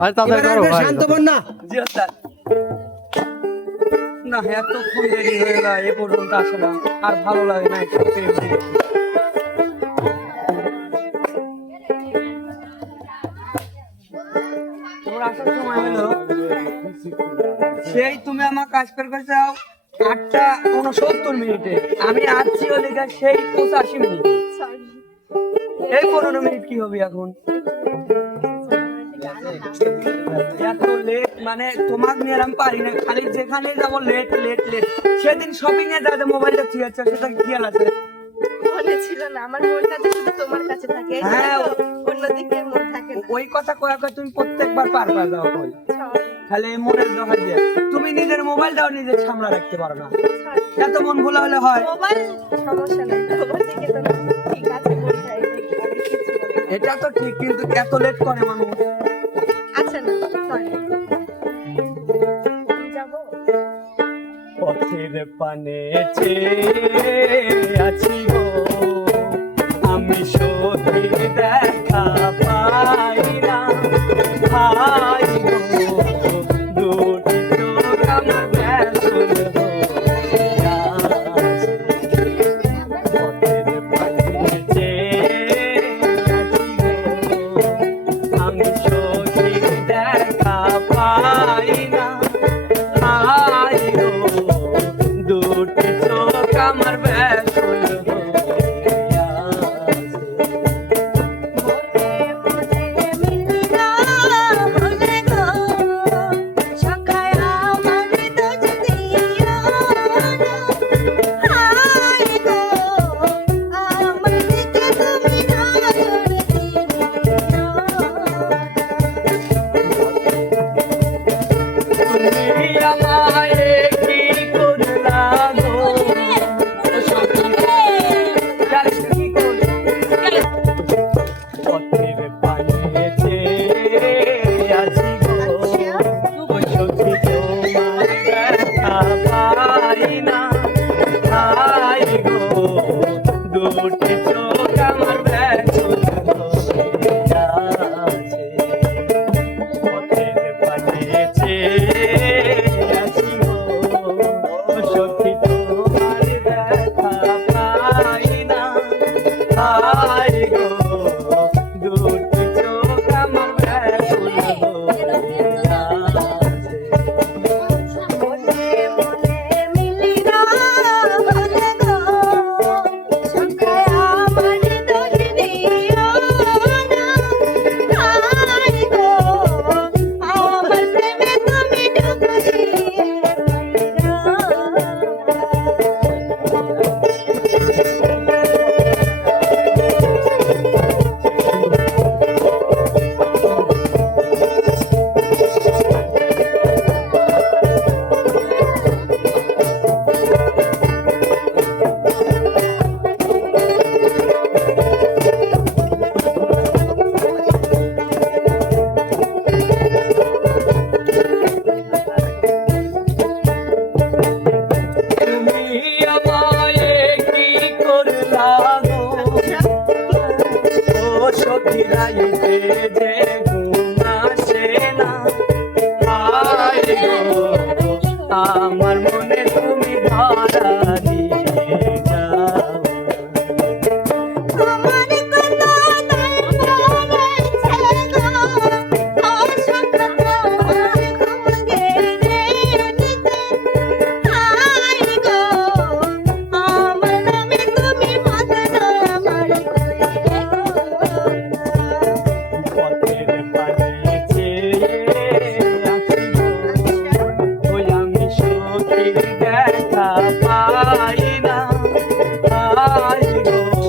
আরে তাড়াতাড়ি করো আসবে ভাই। শান্তবন না জি স্যার না এতক্ষণ দেরি হয়ে গেল এ পর্যন্ত আসে না। আর ভালো লাগে না একটু প্রেম দিয়ে। তোমার আসার সময় হলো সেই তুমি আমার কাজ বের করে যাও আটটা উনসত্তর মিনিটে। আমি আসছি ওদিকে সেই পঁচাশি মিনিট। এই পনেরো মিনিট কি হবে এখন? এত লেট মানে তোমাক নিয়ে আমি পারি না। খালি যেখানে যাব লেট লেট লেট সেদিন শপিং এ যাতে মোবাইলটা ঠিক আছে সেটা খেয়াল আছে? বলেছিল না আমার মনটা শুধু তোমার কাছে থাকে হ্যাঁ, অন্যদিকে মন থাকে না। ওই কথা কয়া কয়া তুমি প্রত্যেকবার যাও মনের দোহাই দিয়ে। তুমি নিজের নিজে সামলা রাখতে পারো না। এত মন ভোলা হলে হয়। মোবাইল সমস্যা নাই তোমার দিকে তো ঠিক আছে বলতে অনেক কিছু বলে। এটা তো ঠিক কিন্তু এত লেট করে মানুষ। মায়ের পানে আছি গো। আমি সত্যির দেখা পাই না ভাই গো দুটি তো আমার যে oh.